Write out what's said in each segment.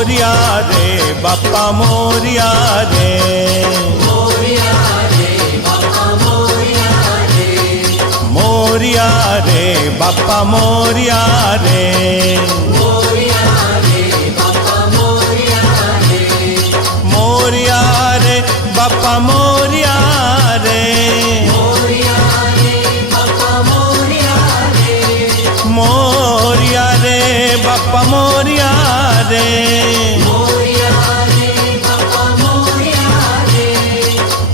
मोरिया रे बाप्पा मोरिया रे, मोरिया रे बाप्पा मोरिया रे, मोरिया रे बाप्पा मोरिया रे, मोरिया रे बाप्पा मोरिया रे, मोरिया रे बाप्पा मोरिया रे, मोरिया रे बाप्पा मोरिया रे, मोरिया रे बाप्पा मोरिया रे, मोरिया रे बाप्पा मोरिया रे।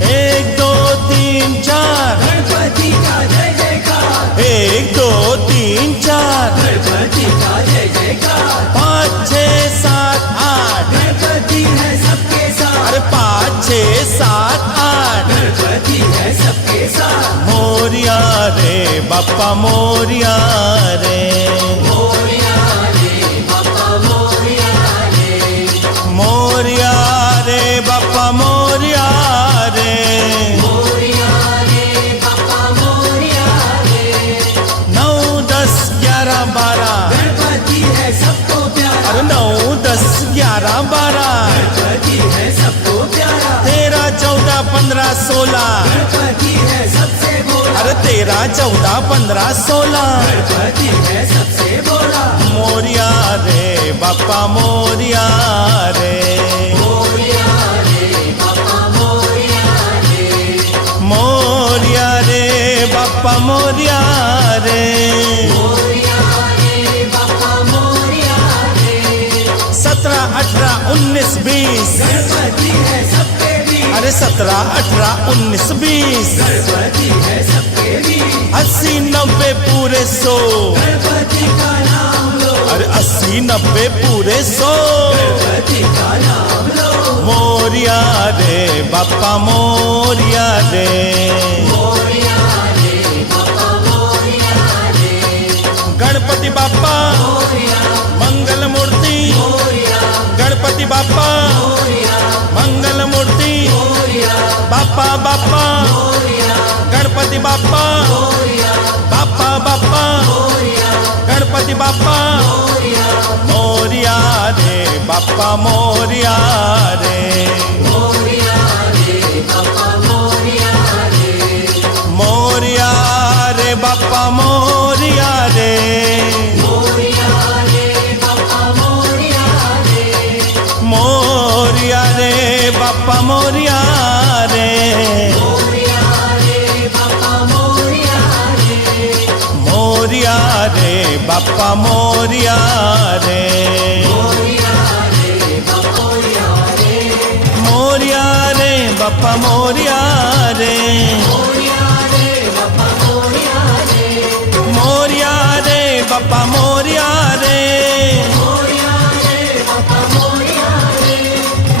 1 2 3 4 गणपति का जय जयकार, 1 2 3 4 गणपति का जय जयकार, 5 6 7 8 गणपति है सबके साथ, अरे 5 6 7 8 गणपति है सबके साथ। मोरिया रे बाप्पा मोरिया रे, मोरिया रे बाप्पा मोरिया रे, मोरिया रे बाप्पा मोरिया रे, मोरिया रे बाप्पा मोरिया रे। 9 10 11 12 गणपति है सबको प्यारा, अरे 9 10 11 12 गणपति है सबको प्यारा, 13 14 15 16 गणपति है सबसे बोला, अरे 13 14 15 16 गणपति है सबसे बोला। मोरिया रे बाप्पा मोरिया रे, मोरिया रे बाप्पा मोरिया रे, मोरिया रे बाप्पा मोरिया रे, मोरिया रे बाप्पा मोरिया रे। 17 18 19 20 गणपति है सबके बीच, अरे 17 18 19 20 गणपति है सबके बीच, 80 90 पूरे 100 गणपति का नाम लो, अरे 80 90 पूरे 100 गणपति का नाम लो। मोरिया रे बाप्पा मोरिया रे, मोरिया रे बाप्पा मोरिया रे, गणपति बाप्पा मोरिया मंगल मूर्ति, मोरिया गणपति बाप्पा मोरिया मंगल मूर्ति, मोरिया बाप्पा बाप्पा मोरिया गणपति बाप्पा, मोरिया बाप्पा बाप्पा मोरिया गणपति बाप्पा, मोरिया मोरिया रे बाप्पा मोरिया रे, मोरिया रे बाप्पा मोरिया रे, मोरिया रे बाप्पा मोरिया रे, मोरिया रे बाप्पा मोरिया रे, मोरिया रे बाप्पा मोरिया रे, मोरिया रे बाप्पा मोरिया रे, मोरिया रे बाप्पा मोरिया रे, मोरिया रे बाप्पा मोरिया रे, मोरिया रे बाप्पा मोरिया रे, मोरिया रे बाप्पा मोरिया रे, मोरिया रे बाप्पा मोरिया रे, मोरिया रे बाप्पा मोरिया रे, मोरिया रे बाप्पा मोरिया रे,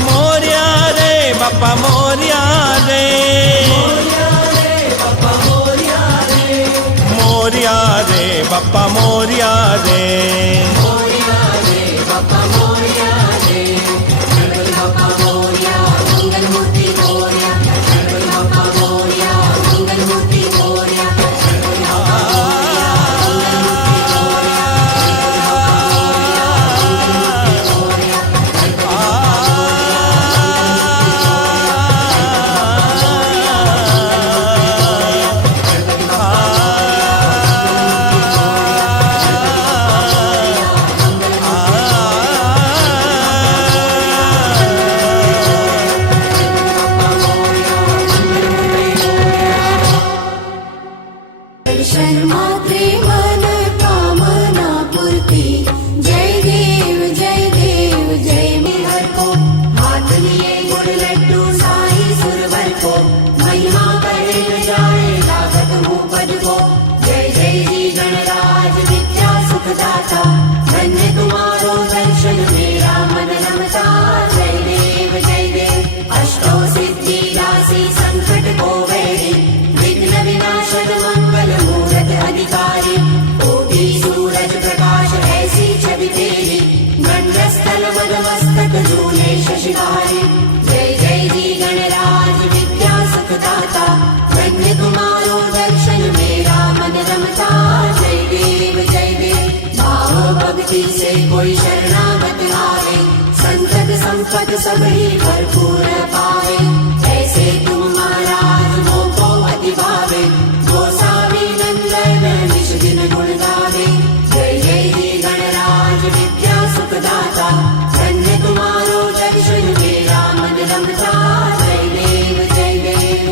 मोरिया रे बाप्पा मोरिया रे, मोरिया रे बाप्पा मोरिया रे, मोरिया रे बाप्पा मोरिया, गणपति बाप्पा मोरिया, मंगल मूर्ति मोरिया, गणपति बाप्पा मोरिया, मंगल मूर्ति मोरिया, गणपति बाप्पा मोरिया, मंगल मूर्ति मोरिया, गणपति बाप्पा दर्शन मात्रे मन कामना पूर्ति, जय देव जय मेहर को, हाथ लिए गुड़ लड्डू साई सुरवर को, महिमा करे न जाए लागत मुँह पद को, जय जय जी गणराज विद्या सुखदाता, धन्य तुम्हारो दर्शन मेरा मन रमता, जय देव अष्टो सिद्धि राशि संकट को वैरी, विघ्न विनाशक मंगल मूरत अधिकारी, कोटि सूरज प्रकाश ऐसी छवि तेरी, गंडस्थल वद मस्तक झूले शशिहारी, जय जय जी गणराज विद्या सुखदाता, धन्य तुम्हारो दर्शन मेरा मन रमता, जय देव भाव भक्ति से कोई शरणागत आवे, संग संपत सब ही भरपूर पावे। ऐसे तुम महाराज मोको अति भावे। गोसावी नंदन निश दिन गुण गावे। जय जय ही गणराज विद्या सुखदाता। धन्य तुम्हारो दर्शन मेरा मन रमता। जय देव जय देव।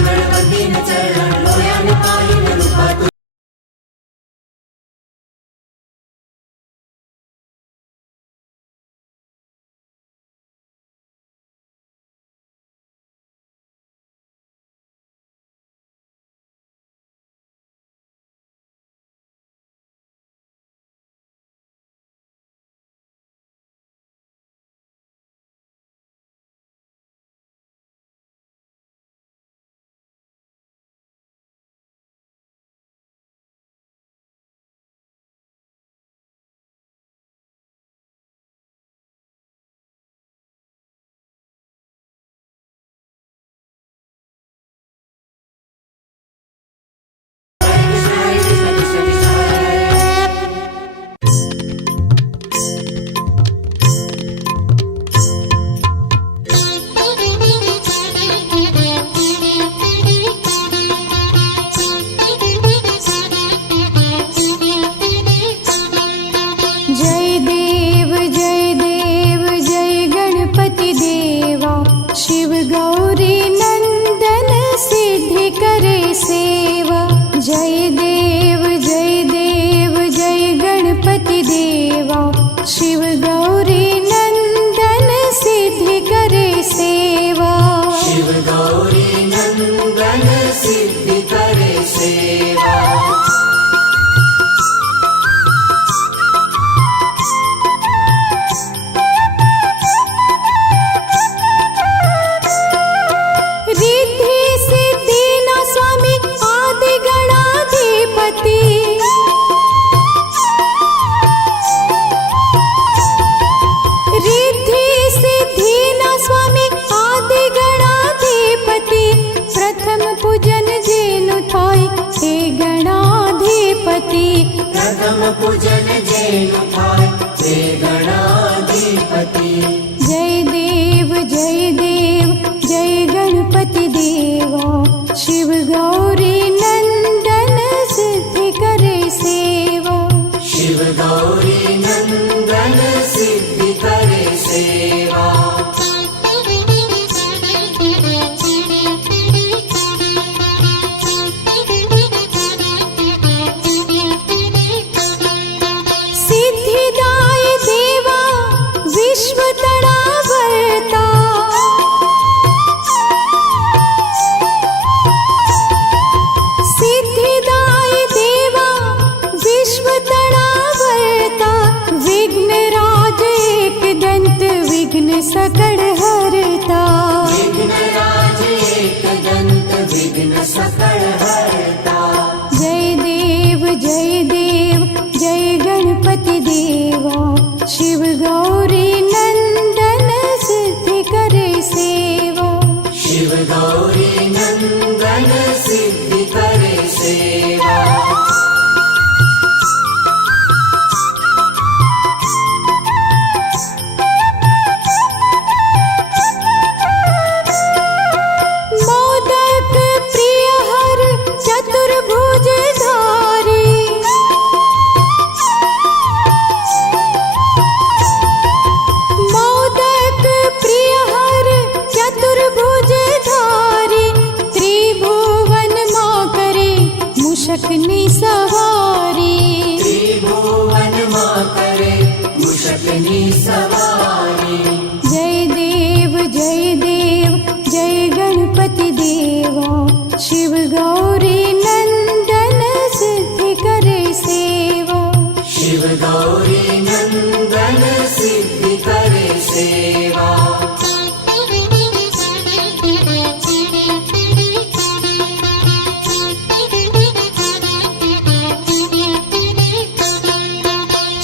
गणपति न चरण लोया न पाई न रूपा। पूजन जैन थाय हे गणाधिपति। जय देव जय गणपति देवा। शिव गौरी नंदन सिद्धि करे सेवा। शिव गौरी नंदन सिद्धि करे सेवा। सकड़ हरता। विघ्नराज एक दंत विघ्न सकड़ हरता। जय देव जय गणपति देवा। शिव गौरी नंदन सिद्धि करे सेवा। शिव गौरी नंदन सिद्धि करे सेवा। मुशकनी सवारी। त्रिभुवन मां करे मुशकनी सवारी। जय देव जय गणपति देवा। शिव गौरी नंदन सिद्धि करे सेवा। शिव गौरी नंदन सिद्धि करे सेवा।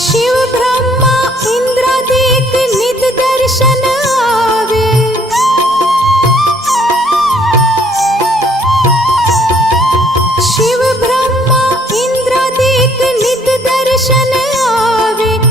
शिव ब्रह्मा इंद्रादिक नित दर्शन आवे।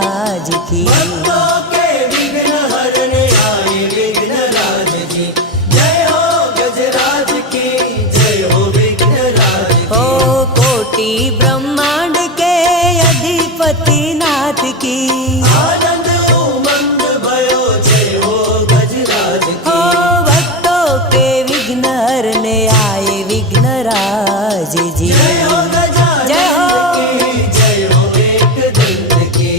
विघ्नराज की। भक्तों के विघ्न हरने आए विघ्नराज जी, जय हो गजराज की, जय हो विघ्नराज की। ओ कोटि ब्रह्मांड के अधिपति नाथ की। आनंद उमंग भयो, जय हो गजराज ओ की। भक्तों के विघ्न हरने आए विघ्नराज जी। जय हो गजानन जय हो। की, जय हो एकदंत की।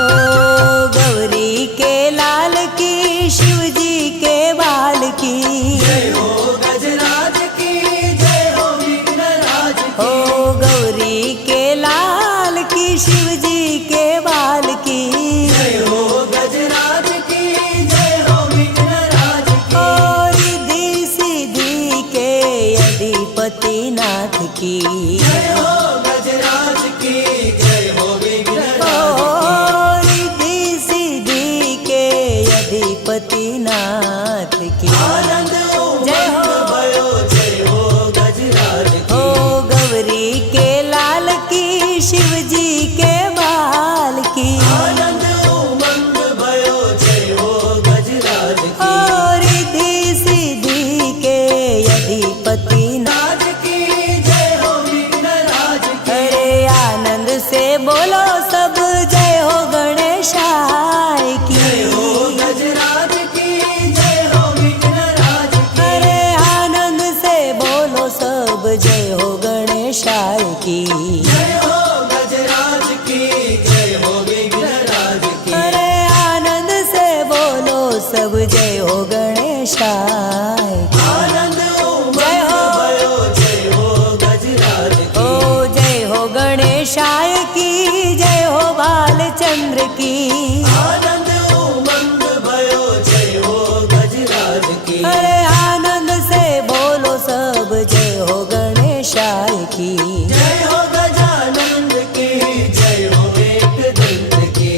ओ गौरी के लाल की, शिव जी के बाल की। जय हो गजराज की, जय हो विघ्नराज ओ की। गौरी के लाल की, शिव जी के बाल की। जय हो गजराज की, जय हो विघ्नराज की। ओ रिद्धि सिद्धि के अधिपति नाथ की। जय हो गजराज की, जय हो विघ्नराज ओ रिद्धि सिद्धि के अधिपति नाथ की। आनंद जय हो। उमंग भयो, जय हो गजराज ओ की। गौरी के लाल की, शिव जी के बाल की। आनंद उमंग भयो, जय हो गजराज की। ओ रिद्धि सिद्धि के अधिपति नाथ। राज की, जय हो विघ्नराज की। अरे आनंद से बोलो सब, जय हो गणेशाय की। जय हो गजराज की, जय हो विघ्नराज की। अरे आनंद से बोलो सब, जय हो गणेशाय की। जय हो गजराज की, जय हो विघ्नराज की। अरे आनंद से बोलो सब, जय हो गणेशाय की। आनंद उमंग जय हो। भयो, जय हो गजराज की। ओ जय हो गणेशाय की, जय हो बालचंद्र की। आनंद उमंग भयो, जय हो गजराज की। अरे आनंद से बोलो सब, जय हो गणेशाय की। जय हो गजानन की, जय हो एकदंत की।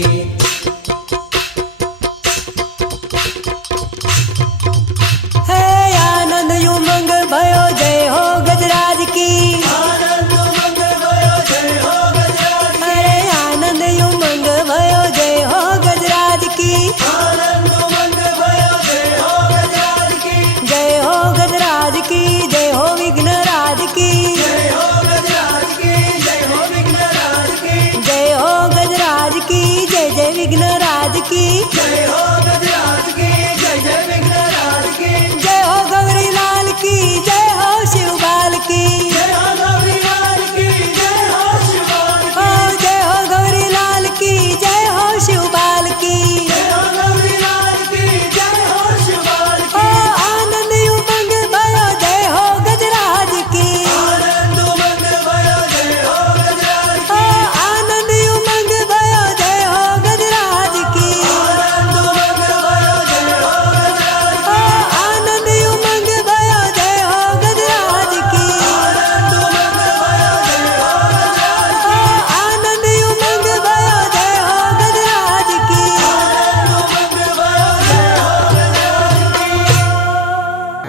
हे आनंद उमंग भयो, जय हो गजराज की। आनंद उमंग भयो, जय हो गजराज की। अरे आनंद उमंग भयो, जय हो गजराज की। आनंद उमंग भयो, जय हो गजराज की। जय हो गजराज की, जय हो विघ्नराज की। जय हो गजराज की, जय हो विघ्नराज की। जय हो गजराज की, जय जय विघ्नराज की। जय हो गजराज की, जय जय विघ्नराज की। जय हो गौरी लाल की, जय हो शिवबाल की। जय हो गौरी लाल की, जय हो शिवाल ओ की। जय हो गौरी लाल की, जय हो शिवबाल की। जय हो गौरी लाल की, जय हो शिवाल ओ की। आनंद उमंग भयो, जय हो गजराज की। आनंद उमंग भयो, जय हो गजराज ओ की। आनंद उमंग भयो, जय हो गजराज की। आनंद उमंग भयो, जय हो गजराज ओ की। आनंद उमंग भयो, जय हो गजराज की। आनंद उमंग भयो, जय हो गजराज ओ की। आनंद उमंग भयो, जय हो गजराज की। आनंद उमंग भयो, जय हो गजराज की।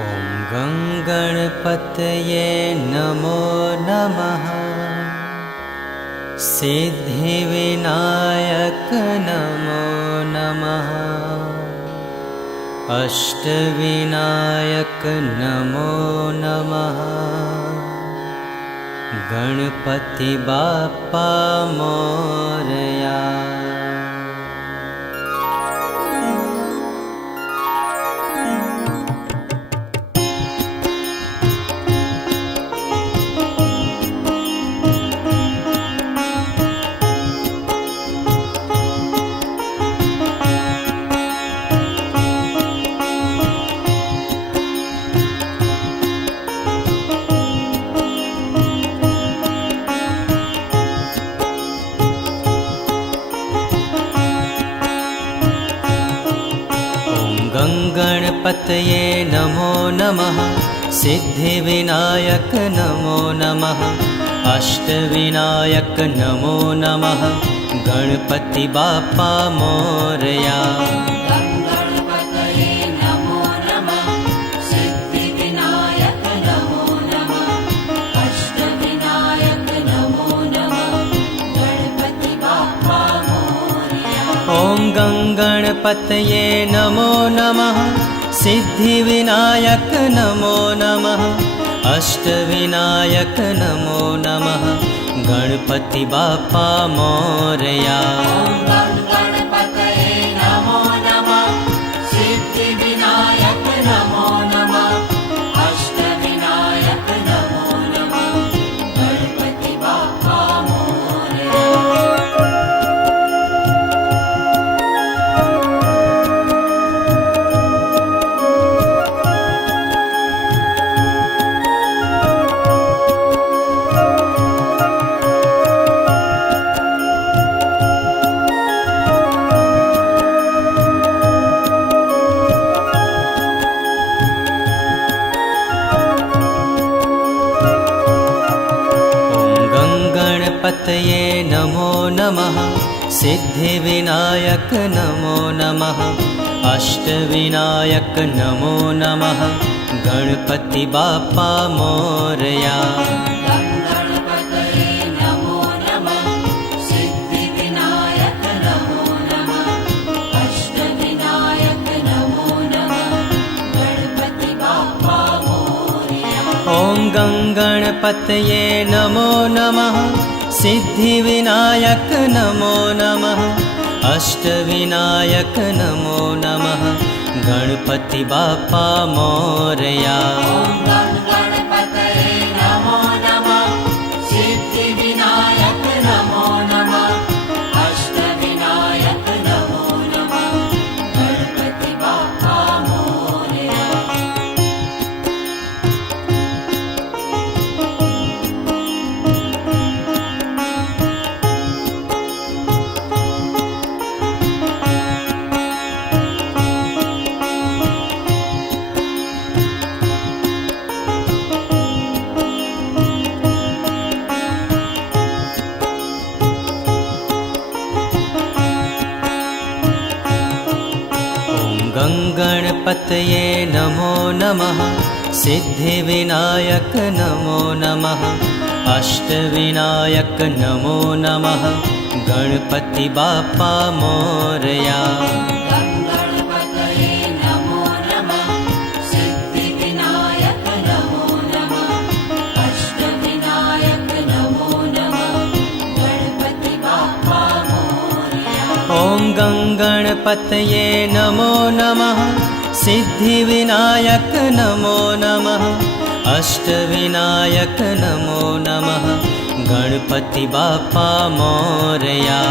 ॐ गङ्गणपतये नमो नमः। सिद्धिविनायक नमो नमः। अष्टविनायक नमो नमः। गणपति बाप्पा मोरया। गणपतये नमो नमः। सिद्धिविनायक नमो नमः। अष्टविनायक नमो नमः गणपति बाप्पा मोरया गणपतये नमो नमः सिद्धिविनायक नमो नमः अष्टविनायक नमो नमः गणपति बाप्पा मोरया ॐ गणपतये नमो नमः सिद्धिविनायक नमो नमः अष्टविनायक नमो नमः गणपति बाप्पा मोरया गणपतये नमो नमः सिद्धिविनायक नमो नमः अष्टविनायक नमो नमः गणपति बाप्पा मोरया गणपतये नमो नमः सिद्धिविनायक नमो नमः अष्टविनायक नमो नमः गणपति बाप्पा मोरया गणपतये नमो नमः सिद्धिविनायक नमो नमः अष्टविनायक नमो नमः गणपति बाप्पा मोरया ॐ गणपतये नमो नमः सिद्धिविनायक नमो नमः अष्टविनायक नमो नमः गणपति बाप्पा मोरया गणपतये नमो नमः सिद्धिविनायक नमो नमः अष्टविनायक नमो नमः गणपति बाप्पा मोरया गणपतये नमो नमः सिद्धिविनायक नमो नमः अष्टविनायक नमो नमः गणपति बाप्पा मोरया गणपतये नमो नमः सिद्धिविनायक नमो नमः अष्टविनायक नमो नमः गणपति बाप्पा मोरया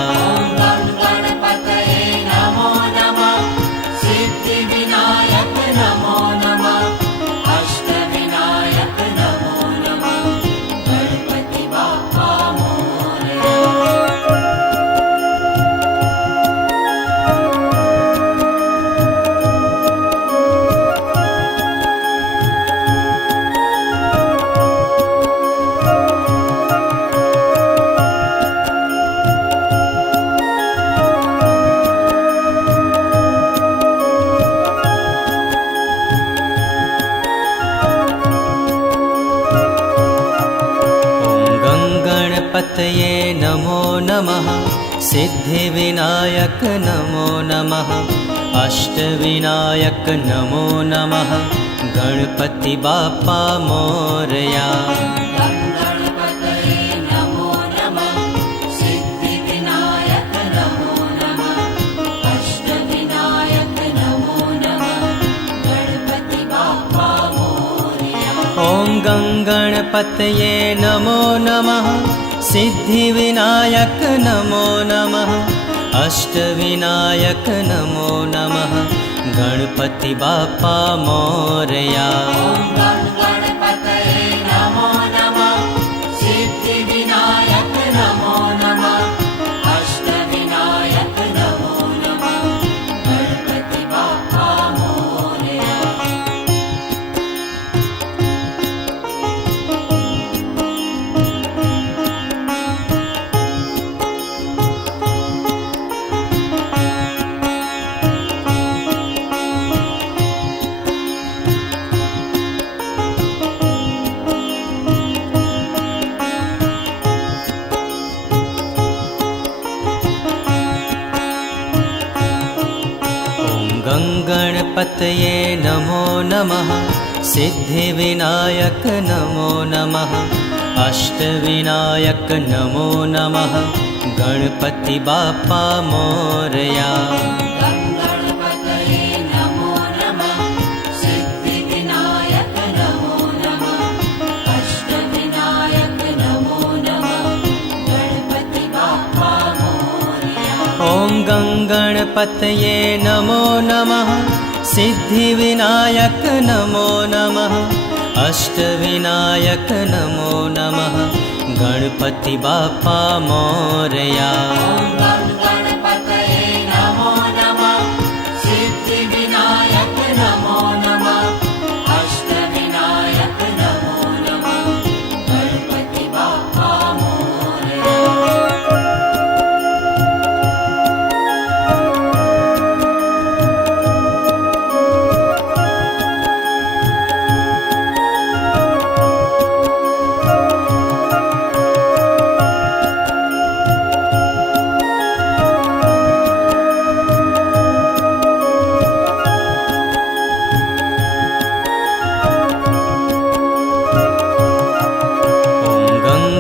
ॐ गणपतये नमो नमः सिद्धिविनायक नमो नमः अष्टविनायक नमो नमः गणपति बाप्पा मोरया गणपतये नमो नमः सिद्धिविनायक नमो नमः अष्टविनायक नमो नमः गणपति बाप्पा मोरया गणपतये नमो नमः सिद्धिविनायक नमो नमः अष्टविनायक नमो नमः गणपति बाप्पा मोरया गणपतये नमो नमः सिद्धिविनायक नमो नमः अष्टविनायक नमो नमः गणपति बाप्पा मोरया ॐ गणपतये नमो नमः सिद्धिविनायक नमो नमः अष्टविनायक नमो नमः गणपति बाप्पा मोरया गणपतये नमो नमः सिद्धिविनायक नमो नमः अष्टविनायक नमो नमः गणपति बाप्पा मोरया गणपतये नमो नमः सिद्धिविनायक नमो नमः अष्टविनायक नमो नमः गणपति बाप्पा मोरया। गणपतये नमो नमः सिद्धिविनायक नमो नमः अष्टविनायक नमो नमः गणपति बाप्पा मोरया। ॐ गणपतये नमो नमः सिद्धिविनायक नमो नमः अष्टविनायक नमो नमः गणपति बाप्पा मोरया। गणपतये नमो नमः सिद्धिविनायक नमो नमः अष्टविनायक नमो नमः गणपति बाप्पा मोरया।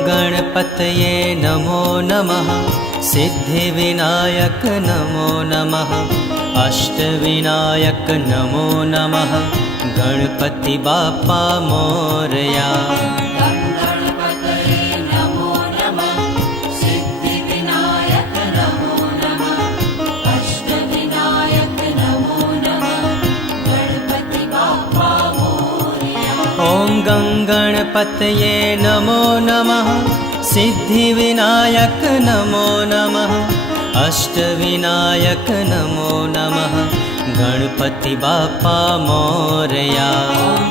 गणपतये नमो नमः सिद्धिविनायक नमो नमः अष्टविनायक नमो नमः गणपति बाप्पा मोरया। गणपतये नमो नमः सिद्धिविनायक नमो नमः अष्टविनायक नमो नमः गणपति बाप्पा मोरया। ॐ गणपतये नमो नमः सिद्धिविनायक नमो नमः अष्टविनायक नमो नमः गणपति बाप्पा मोरया।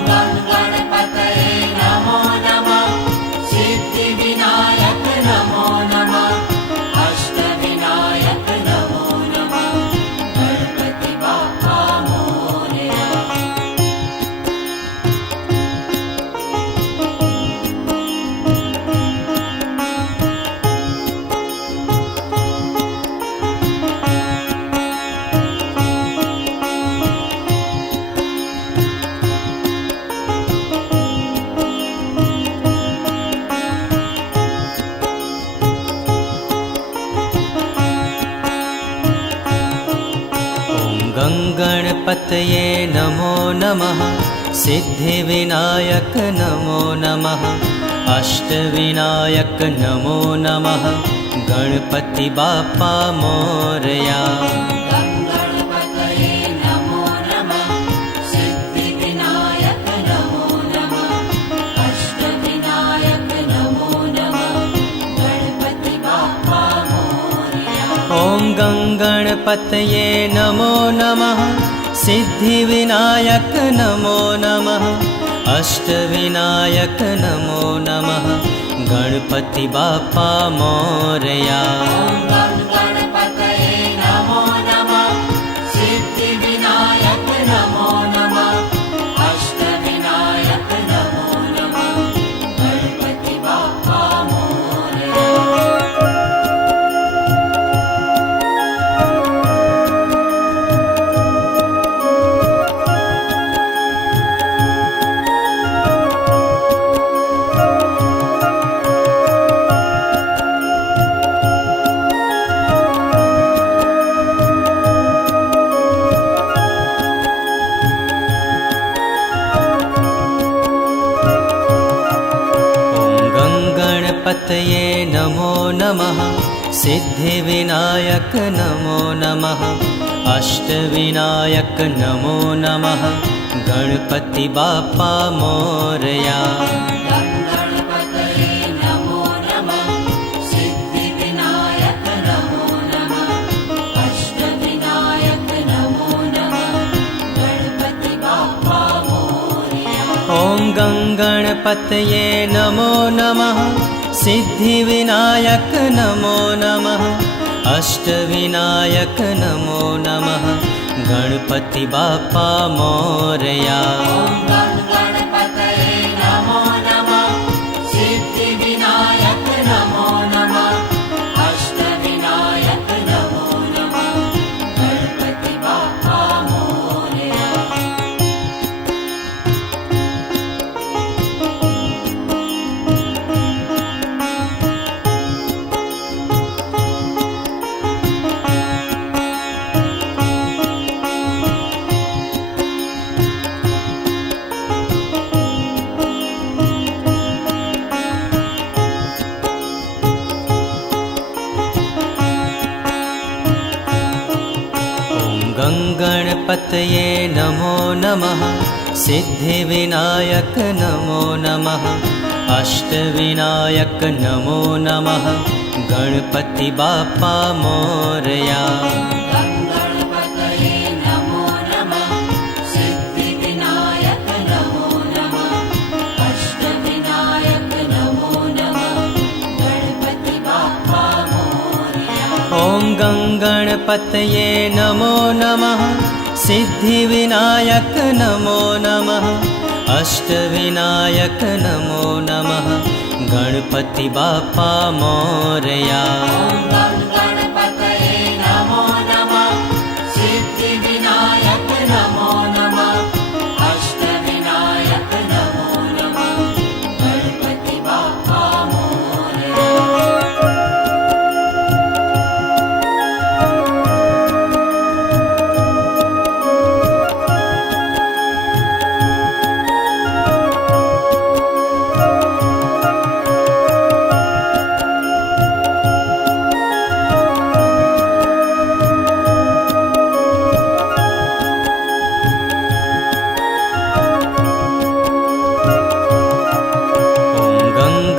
गणपतये नमो नमः सिद्धिविनायक नमो नमः अष्टविनायक नमो नमः गणपति बाप्पा मोरया। गणपतये नमो नमः सिद्धिविनायक नमो नमः अष्टविनायक नमो नमः गणपति बाप्पा मोरया। गणपतये नमो नमः सिद्धिविनायक नमो नमः अष्टविनायक नमो नमः गणपति बाप्पा मोरया। ॐ गणपतये नमो नमः सिद्धिविनायक नमो नमः अष्टविनायक नमो नमः गणपति बाप्पा मोरया। गणपतये नमो नमः सिद्धिविनायक नमो नमः अष्टविनायक नमो नमः गणपति बाप्पा मोरया। गणपतये नमो नमः सिद्धिविनायक नमो नमः अष्टविनायक नमो नमः गणपति बाप्पा मोरया। गणपतये नमो नमः सिद्धिविनायक नमो नमः अष्टविनायक नमो नमः गणपति बाप्पा मोरया। ॐ गणपतये नमो नमः सिद्धिविनायक नमो नमः अष्टविनायक नमो नमः गणपति बाप्पा मोरया। गणपतये नमो नमः सिद्धिविनायक नमो नमः अष्टविनायक नमो नमः गणपति बाप्पा मोरया। गङ्गणपतये नमो नमः सिद्धिविनायक नमो नमः अष्टविनायक नमो नमः गणपति बाप्पा मोरया गणपतये नमो नमः सिद्धिविनायक नमो नमः अष्टविनायक नमो नमः गणपति बाप्पा मोरया ॐ गङ्गणपतये नमो नमः सिद्धिविनायक नमो नमः अष्टविनायक नमो नमः गणपति बाप्पा मोरया गणपतये नमो नमः सिद्धिविनायक नमो नमः अष्टविनायक नमो नमः गणपति बाप्पा मोरया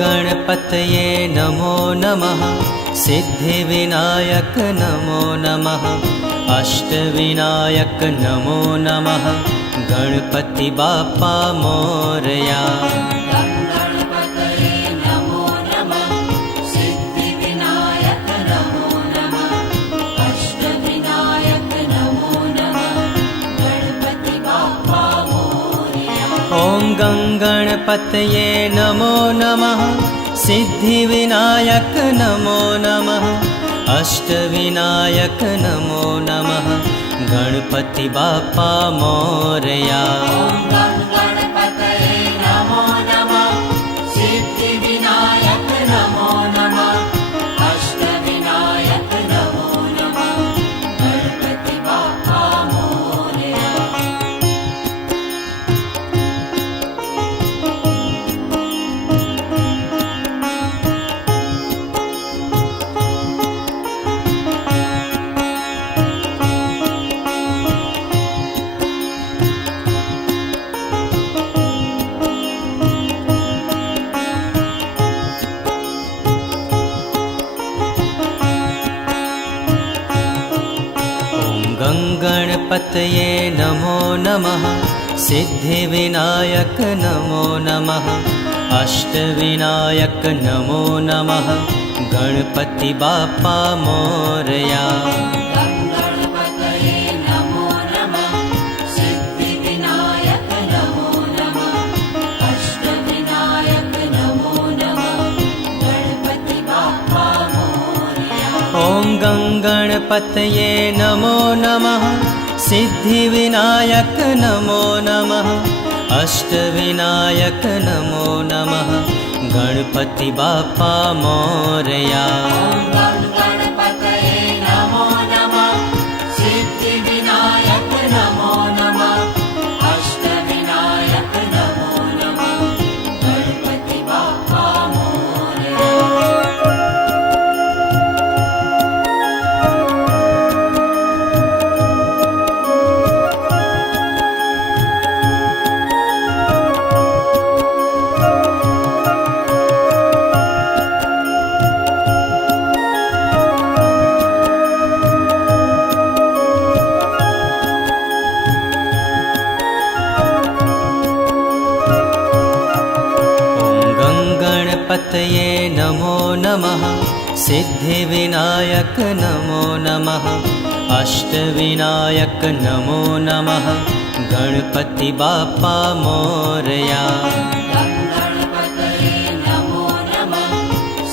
गणपतये नमो नमः सिद्धिविनायक नमो नमः अष्टविनायक नमो नमः गणपति बाप्पा मोरया गणपतये नमो नमः सिद्धिविनायक नमो नमः अष्टविनायक नमो नमः गणपति बाप्पा मोरया ॐ गङ्गणपतये नमो नमः सिद्धिविनायक नमो नमः अष्टविनायक नमो नमः गणपति बाप्पा मोरया गणपतये नमो नमः सिद्धिविनायक नमो नमः अष्टविनायक नमो नमः गणपति बाप्पा मोरया गणपतये नमो नमः सिद्धिविनायक नमो नमः अष्टविनायक नमो नमः गणपति बाप्पा मोरया गणपतये नमो नमः सिद्धिविनायक नमो नमः अष्टविनायक नमो नमः गणपति बाप्पा मोरया ॐ गङ्गणपतये नमो नमः सिद्धिविनायक नमो नमः अष्टविनायक नमो नमः गणपति बाप्पा मोरया गणपतये नमो नमः सिद्धिविनायक नमो नमः अष्टविनायक नमो नमः गणपति बाप्पा मोरया गणपतये नमो नमः सिद्धिविनायक नमो नमः अष्टविनायक नमो नमः गणपति बाप्पा मोरया गणपतये नमो नमः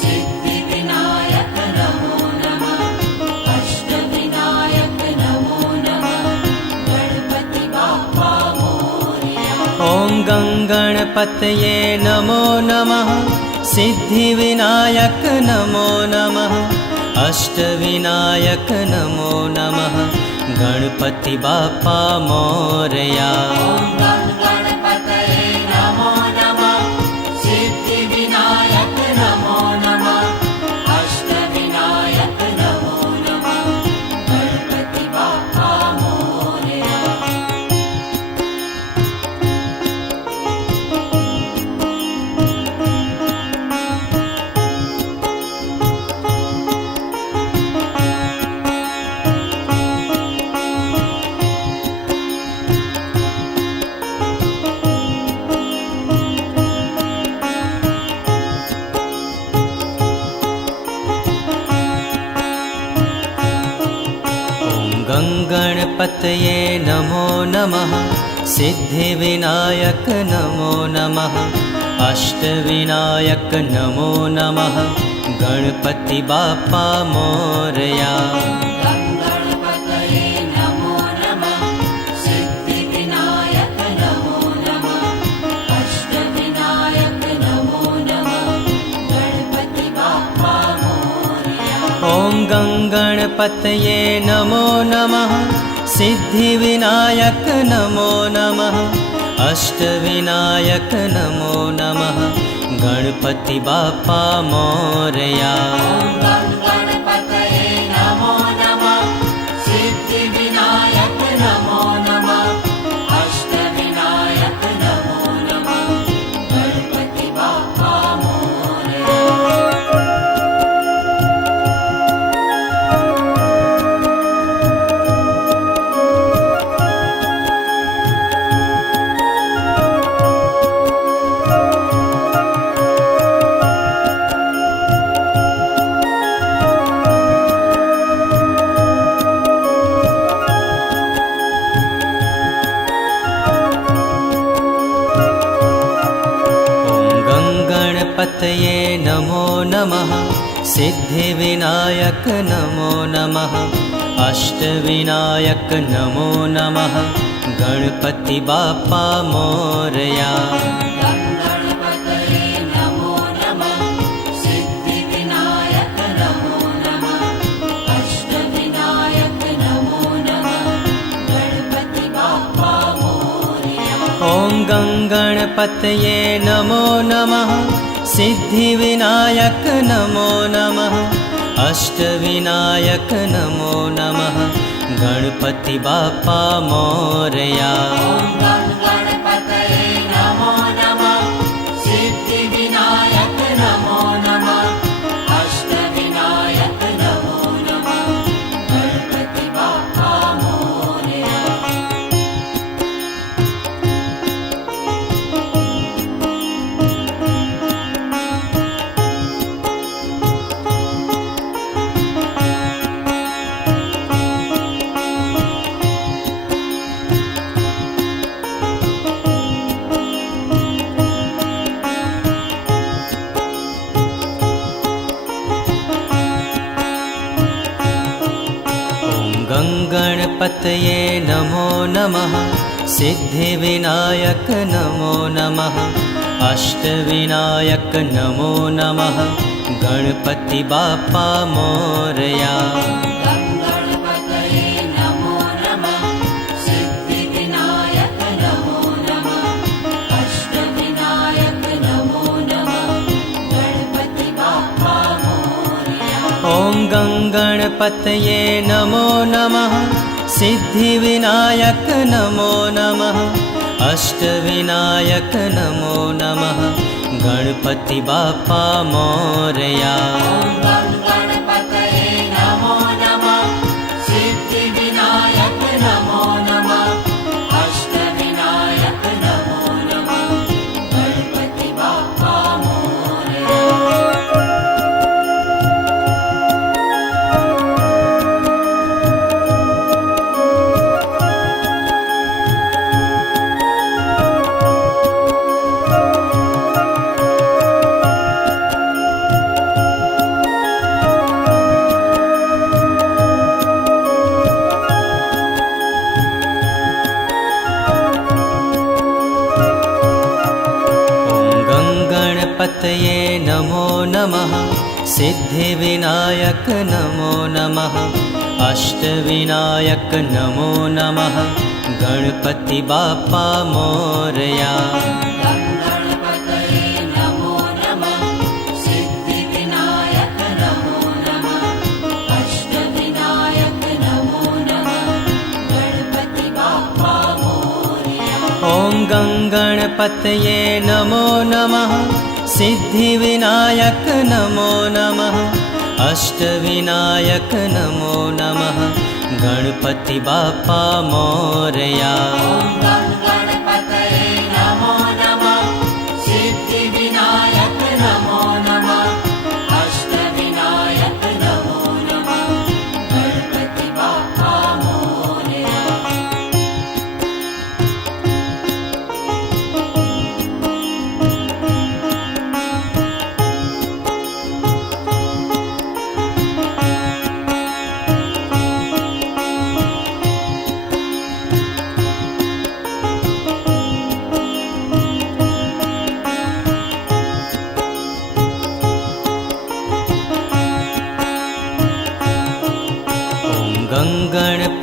सिद्धिविनायक नमो नमः अष्टविनायक नमो नमः गणपति बाप्पा मोरया ॐ गङ्गणपतये नमो नमः सिद्धिविनायक नमो नमः अष्टविनायक नमो नमः गणपति बाप्पा मोरया गणपतये नमो नमः सिद्धिविनायक नमो नमः अष्टविनायक नमो नमः गणपति बाप्पा मोरया गं गणपतये नमो नमः सिद्धिविनायक नमो नमः अष्टविनायक नमो नमः गणपति बाप्पा मोरया गणपतये नमो नमः सिद्धिविनायक नमो नमः अष्टविनायक नमो नमः गणपति बाप्पा मोरया ॐ गं गणपतये नमो नमः सिद्धिविनायक नमो नमः अष्टविनायक नमो नमः गणपति बाप्पा मोरया गणपतये नमो नमः सिद्धिविनायक नमो नमः अष्टविनायक नमो नमः गणपति बाप्पा मोरया गणपतये नमो नमः सिद्धिविनायक नमो नमः अष्टविनायक नमो नमः गणपति बाप्पा मोरया गणपतये नमो नमः सिद्धिविनायक नमो नमः अष्टविनायक नमो नमः गणपति बाप्पा मोरया ॐ गं गणपतये नमो नमः सिद्धिविनायक नमो नमः अष्टविनायक नमो नमः गणपति बाप्पा मोरया गणपतये नमो नमः सिद्धिविनायक नमो नमः अष्टविनायक नमो नमः गणपति बाप्पा मोरया गं गणपतये नमो नमः सिद्धिविनायक नमो नमः अष्टविनायक नमो नमः गणपति बाप्पा मोरया गणपतये नमो नमः सिद्धिविनायक नमो नमः अष्टविनायक नमो नमः गणपति बाप्पा मोरया ॐ गं गणपतये नमो नमः सिद्धिविनायक नमो नमः अष्टविनायक नमो नमः गणपति बाप्पा मोरया गणपतये नमो नमः सिद्धिविनायक नमो नमः अष्टविनायक नमो नमः गणपति बाप्पा मोरया गणपतये नमो नमः सिद्धिविनायक नमो नमः अष्टविनायक नमो नमः गणपति बाप्पा मोरया गणपतये नमो नमः सिद्धिविनायक नमो नमः अष्टविनायक नमो नमः गणपति बाप्पा मोरया ॐ गं गणपतये नमो नमः सिद्धिविनायक नमो नमः अष्टविनायक नमो नमः गणपति बाप्पा मोरया गणपतये नमो नमः सिद्धिविनायक नमो नमः अष्टविनायक नमो नमः गणपति बाप्पा मोरया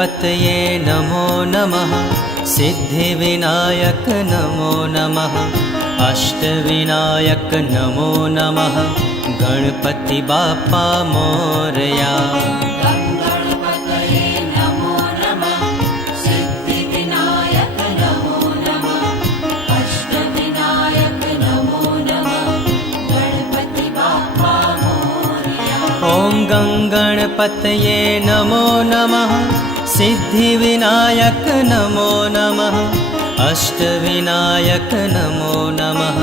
गणपतये नमो नमः सिद्धिविनायक नमो नमः अष्टविनायक नमो नमः गणपति बाप्पा मोरया। गणपतये नमो नमः सिद्धिविनायक नमो नमः अष्टविनायक नमो नमः गणपति बाप्पा मोरया। ॐ गणपतये नमो नमः सिद्धिविनायक नमो नमः अष्टविनायक नमो नमः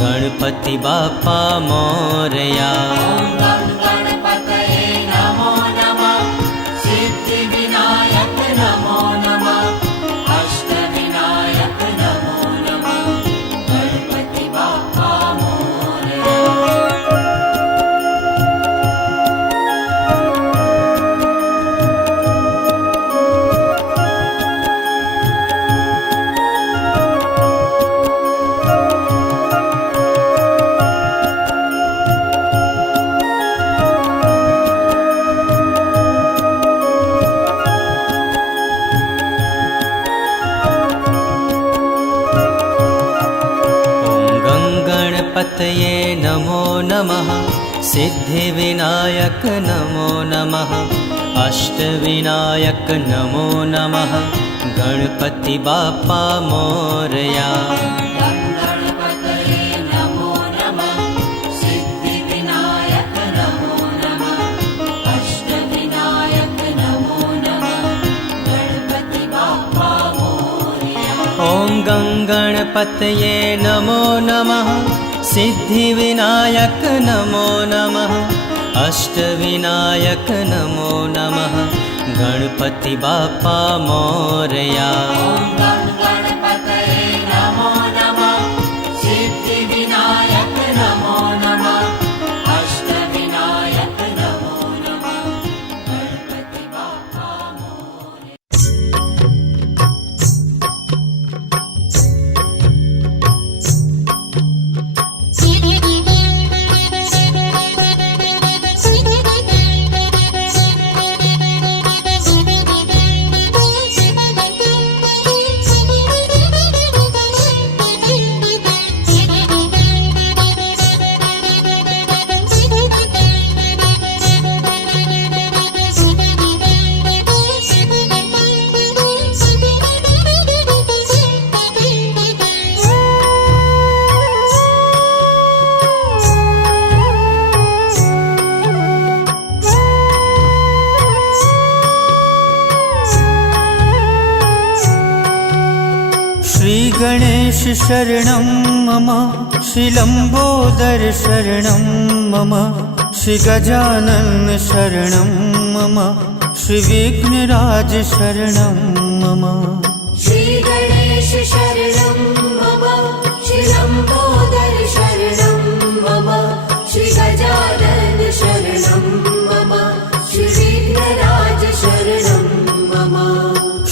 गणपति बाप्पा मोरया। गणपतये नमो नमः सिद्धिविनायक नमो नमः अष्टविनायक नमो नमः गणपति बाप्पा मोरया। गणपतये नमो नमः सिद्धिविनायक नमो नमः अष्टविनायक नमो नमः गणपति बाप्पा मोरया। गणपतये नमो नमः सिद्धिविनायक नमो नमः अष्टविनायक नमो नमः गणपति बाप्पा मोरया। ॐ गणपतये नमो नमः सिद्धिविनायक नमो नमः अष्टविनायक नमो नमः गणपति बाप्पा मोरया। गणपतये नमो नमः सिद्धिविनायक नमो नमः अष्टविनायक नमो नमः गणपति बाप्पा मोरया। गणेश शरणं मम श्रीलम्बोदर शरणं मम श्रीगजानन शरणं मम श्रीविघ्नराज शरणं मम। श्री गणेश शरणं मम श्रीलम्बोदर शरणं मम श्री गजानन शरणं मम श्रीविघ्नराज शरणं मम।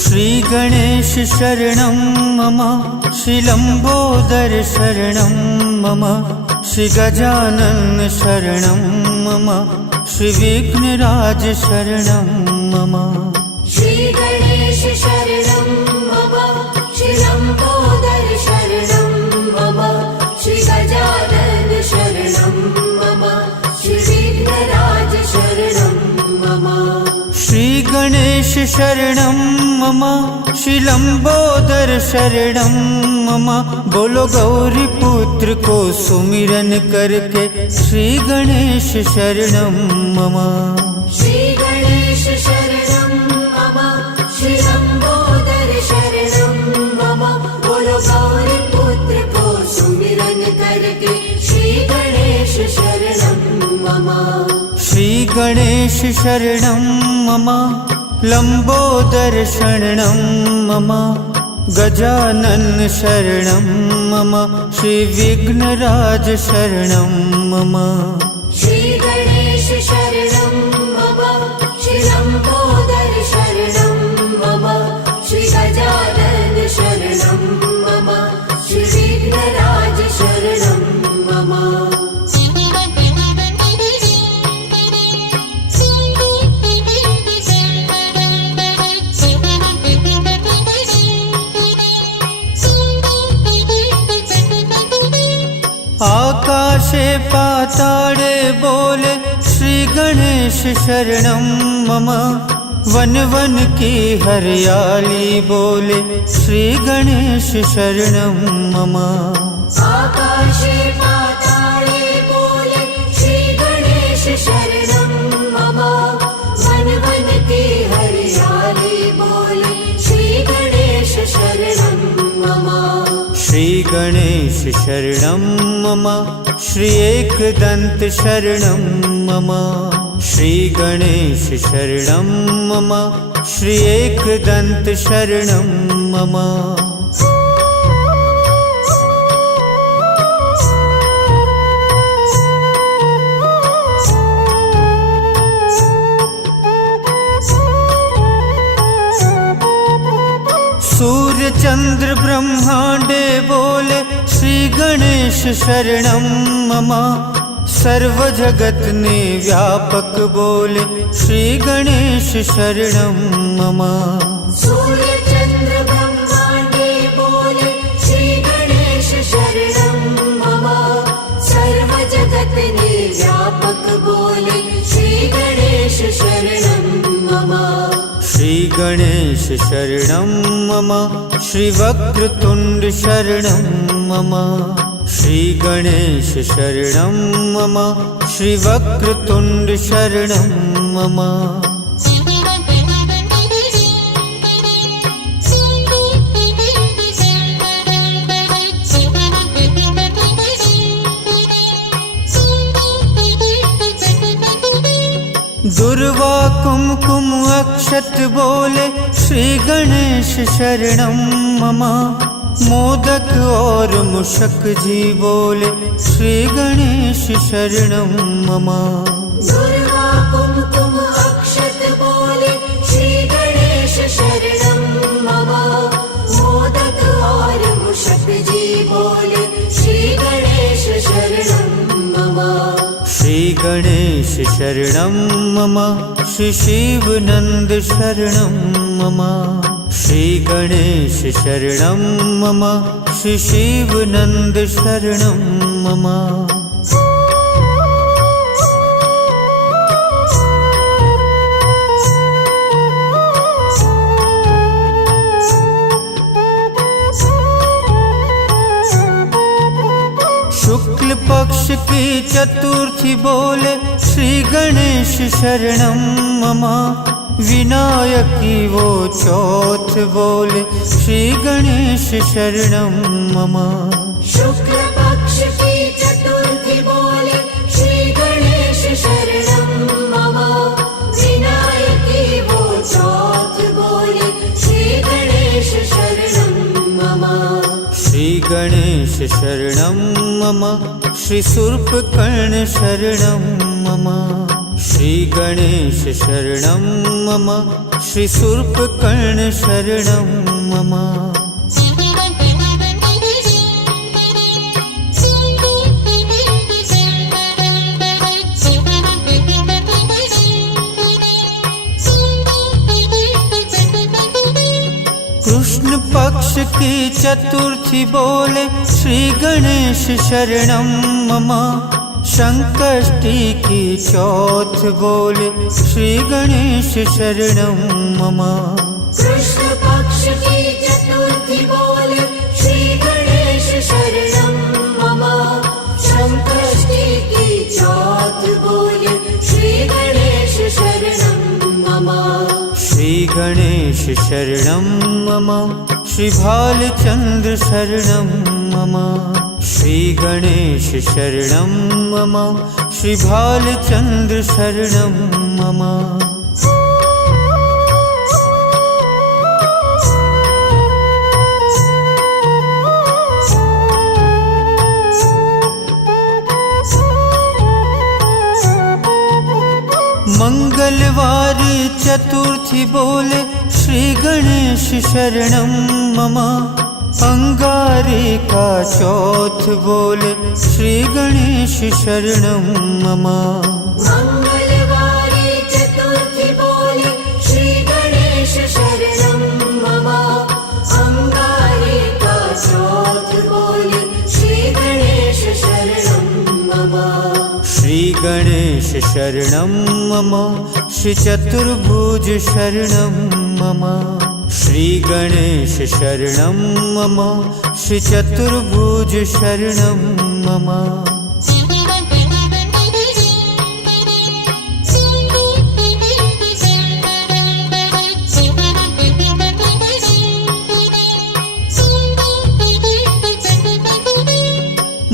श्री गणेश शरणं मम श्रीलम्बोदर शरणं मम श्रीगजानन शरणं मम श्रीविघ्नराज शरणं मम। श्री गणेश शरणं मम श्रीलम्बोदर शरणं मम श्री गजानन शरणं मम श्रीविघ्नराज शरणं मम। श्री गणेश शरणं मम श्रीलम्बोदर शरणं मम। बोलो गौरी पुत्र को सुमिरन करके श्री गणेश शरणं मम। श्री गणेश शरणं मम श्रीलम्बोदर शरणं मम। बोलो गौरी पुत्र को सुमिरन करके श्री गणेश शरणं मम। श्री गणेश शरणं मम लम्बोदर शरणं मम गजानन शरणं मम श्रीविघ्नराज शरणं मम। श्री गणेश शरणं मम श्रीलम्बोदर शरणं मम श्री गजानन शरणं मम श्रीविघ्नराज शरणं मम। श्री आकाशे पाताळे बोले श्री गणेश शरणं मम। वन वन की हरियाली बोले श्री गणेश शरणं मम। आकाशे पाताळे बोले श्री गणेश शरणं मम। वन वन की हरियाली बोले श्री गणेश शरणं मम। श्री गणेश शरणं मम। श्री एकदंत शरणं मम। श्री गणेश शरणं मम। श्री एकदंत शरणं मम। सूर्य चंद्र ब्रह्मांडे बोले श्री गणेश शरणं मम। सर्व जगत ने व्यापक बोले श्री गणेश शरणं मम। सूर्य चंद्र ब्रह्मांडे बोले श्री गणेश शरणं मम। सर्व जगत ने व्यापक बोले श्री गणेश शरणं मम। श्री गणेश शरणं मम। श्री वक्रतुंड शरणं मम। श्री गणेश शरणं मम। श्री वक्रतुंड शरणं मम। दुर्वा कुमकुम अक्षत बोले श्री गणेश शरणं मम। मोदक और मुशक जी बोले श्री गणेश शरणं मम। दुर्वा कुमकुम अक्षत बोले श्री गणेश शरणं मम। मोदक और मुशक जी बोले श्री गणेश शरणं मम। श्री गणेश शरणं मम। श्री शिवनंद शरणं मम। श्री गणेश शरणं मम। श्री शिवनंद शरणं मम। शुक्ल पक्ष की चतुर्थी बोले श्री गणेश शरणं मम। विनायकी वो चौथ बोले श्री गणेश शरणं मम। शुक्ल पक्ष की चतुर्थी बोले श्री गणेश शरणं मम। विनायकी वो चौथ बोले श्री गणेश शरणं मम। श्री गणेश शरणं मम। श्री शूर्पकर्ण शरणं मम। श्री गणेश शरणं मम। श्री शूर्पकर्ण शरणं मम। कृष्ण पक्ष की चतुर्थी बोले श्री गणेश शरणं मम। संकष्टी की चौथ बोले श्री गणेश शरणं मम। कृष्ण पक्ष की चतुर्थी बोले श्री गणेश शरणं मम। संकष्टी की चौथ बोले श्री गणेश शरणं मम। श्री गणेश शरणं मम। श्री भालचंद्र शरणं मम। श्री गणेश शरणं मम। श्री भालचंद्र शरणं मम। मंगलवारी चतुर्थी बोले श्री गणेश शरणं मम। अंगारिका चौथ बोले श्री गणेश शरणं मम। मंगलवारी चतुर्थी बोले श्री गणेश शरणं मम। अंगारिका चौथ बोले श्री गणेश शरणं मम। शरणं मम श्रीचतुर्भुज शरणं मम श्रीगणेश शरणं मम श्रीचतुर्भुज शरणं मम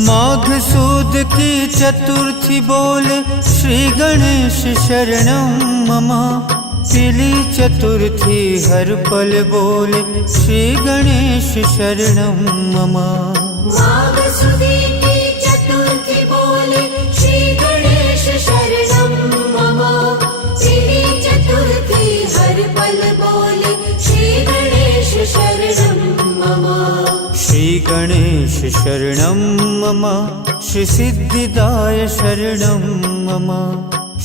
माघ सुद की चतुर्थी बोले श्री गणेश शरणं मम पीली चतुर्थी हर पल बोले श्री गणेश शरणं मम माघ सुदी की चतुर्थी बोले श्री गणेश शरणं मम पीली चतुर्थी हर पल बोले श्री गणेश शरणं मम श्री गणेश शरणं मम श्री सिद्धिदाय शरणं मम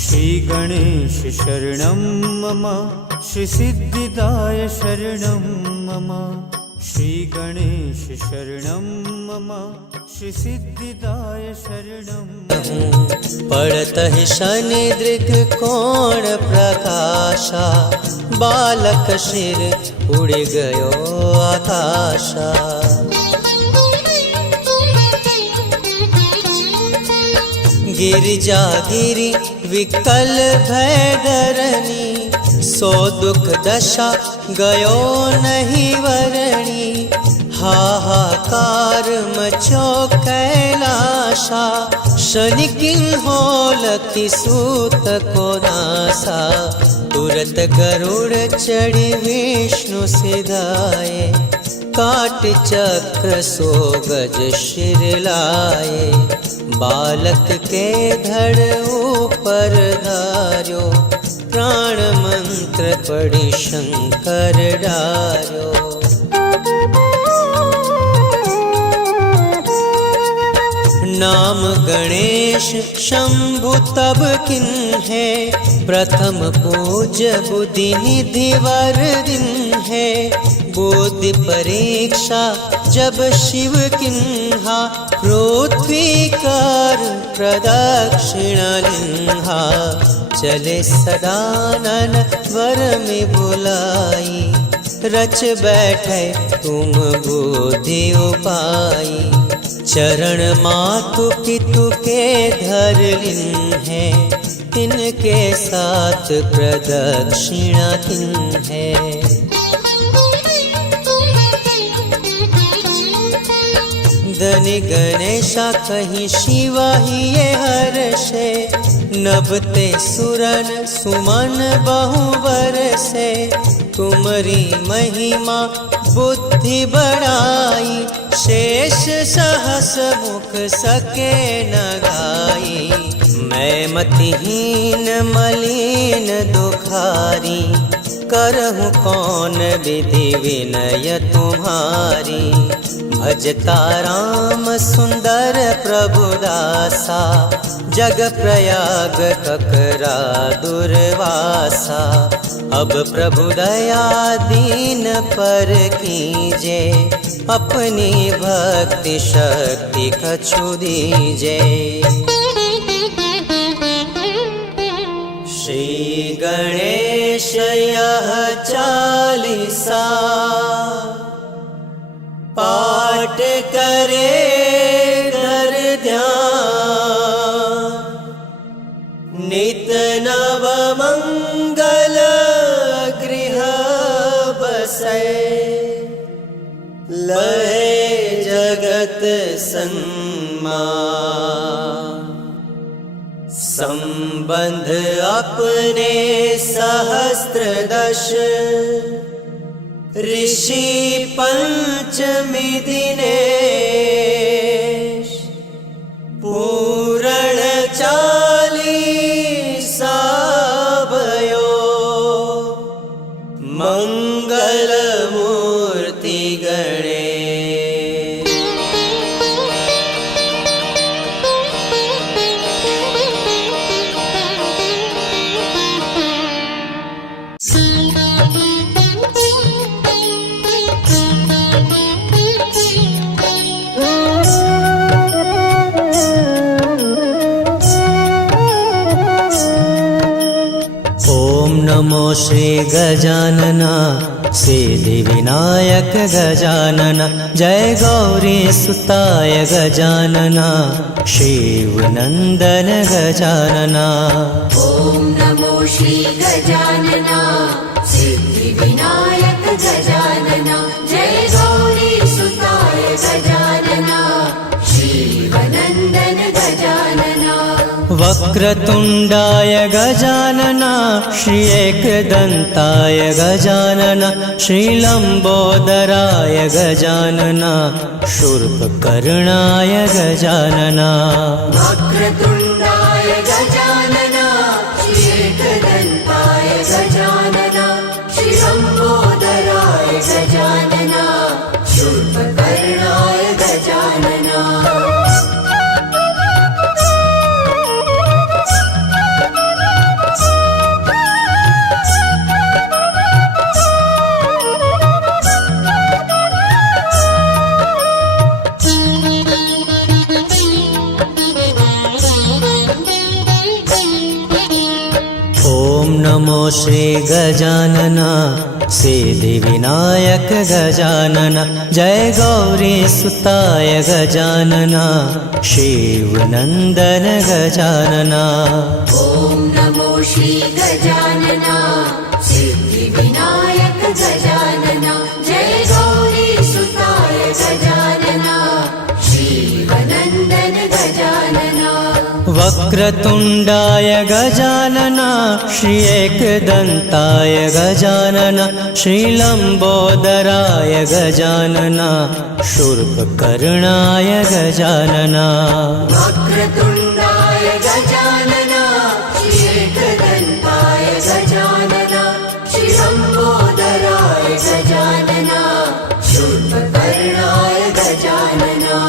श्री गणेश शरणं मम श्री सिद्धिदाय शरणं मम श्री गणेश शरणं मम श्री सिद्धिदाय शरणं पड़त है शनि दृग कोण प्रकाशा बालक शिर उड़ गयो आकाशा गिरिजा गिरी विकल भय धरणी सो दुख दशा गयो नहीं वरणी हाहाकार मचो कैलाशा शनि किन हो लखी सूत को नासा तुरत गरुड़ चढ़ी विष्णु सिधाए काट चक्र सो गज शिर लाए बालक के धड़ ऊपर धार्यो प्राण मंत्र पढ़ी शंकर डार्यो नाम गणेश शंभु तब किन्हे प्रथम पूज बुद्धि निधि वर दिन है बुद्धि परीक्षा जब शिव किन्हा पृथ्वी कर प्रदक्षिणा लिन्हा चले सदानन वर में बुलाई रच बैठे तुम बुद्धि उपाई चरण मातु पितु के धर लिन्हे तिनके साथ प्रदक्षिणा किन्हे धनि गणेशा कहीं शिवा ही ये हर्षे नभते सुरन सुमन बहु बरसे तुमरी महिमा बुद्धि बढ़ाई शेष सहस मुख सके न गाई मैं मतिहीन मलिन दुखारी करहूँ कौन विधि विनय तुम्हारी भजता राम सुंदर प्रभु दासा जग प्रयाग ककरा दुर्वासा अब प्रभु दया दीन पर कीजे अपनी भक्ति शक्ति कछु दीजे श्री गणेश यह चालीसा पाठ करे धर ध्यान नित नव मंगल गृह बसै लहे जगत सन्मान संबंध अपने सहस्त्र दश ऋषि पंचमी दिनेश पूरण चालीसा भयो मंगल मूर्ति गणेश नमो श्री गजानना सिद्धिविनायक गजानना जय गौरी सुताय गजानना शिवनन्दन गजानना ॐ नमो श्री गजानना सिद्धिविनायक गजानना जय गौरी सुताय गजानना शिवनन्दन गजानना वक्रतुण्डाय गजानना श्री एकदन्ताय गजानना श्रीलम्बोदराय गजानना शूर्पकर्णाय गजानना वक्रतुण्डाय गजानना एकदन्ताय गजानना श्रीलम्बोदराय गजानना शूर्पकर्णाय गजानना नमो श्री गजानना सिद्धिविनायक गजानना जय गौरी सुताय गजानना शिवनन्दन गजानना ॐ नमो श्री गजानना सिद्धिविनायक गजानना जय गौरी सुताय गजानना शिवनन्दन गजानना वक्रतुण्डाय गजानना श्री एकदन्ताय गजानना श्रीलम्बोदराय गजानना शूर्पकर्णाय गजानना वक्रतुण्डाय गजानना एकदन्ताय गजानना श्रीलम्बोदराय गजानना शूर्पकर्णाय गजानना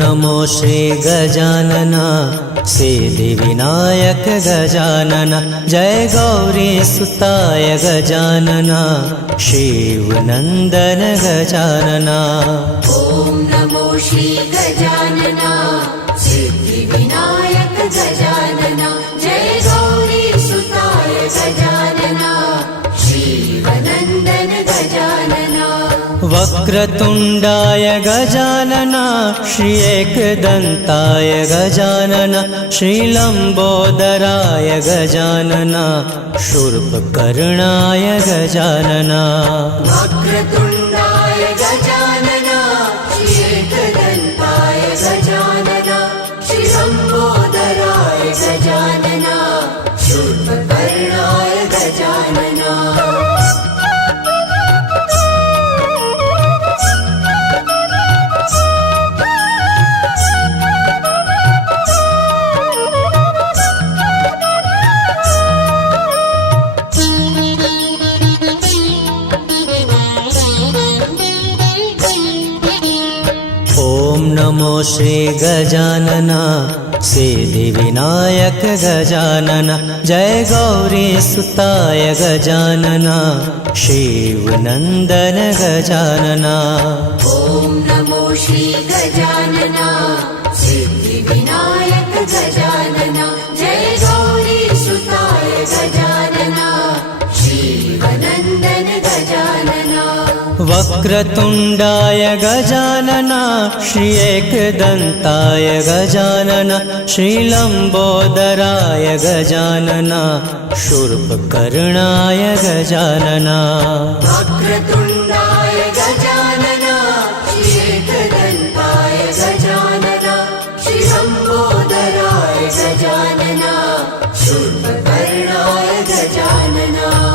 नमो श्री गजानना सिद्धिविनायक गजानना जय गौरी सुताय गजानना शिवनन्दन गजानना ॐ नमो श्री गजानना सिद्धिविनायक गजानना जय गौरी सुताय गजानना शिवनन्दन गजानना वक्रतुण्डाय गजानना श्री एकदन्ताय गजानना श्रीलम्बोदराय गजानना शूर्पकर्णाय गजानना वक्रतुण्डाय गजानना एकदन्ताय गजानना श्रीलम्बोदराय गजानना शूर्पकर्णाय गजानना नमो श्री गजानना सिद्धिविनायक गजानना जय गौरी सुताय गजानना शिवनन्दन गजानना ॐ नमो श्री गजानना सिद्धिविनायक गजानना जय गौरी सुताय गजानना शिवनन्दन गजानना वक्रतुण्डाय गजानना श्री एकदन्ताय गजानना श्रीलम्बोदराय गजानना शूर्पकर्णाय गजानना वक्रतुण्डाय गजानना एकदन्ताय गजानना श्रीलम्बोदराय गजानना शूर्पकर्णाय गजानना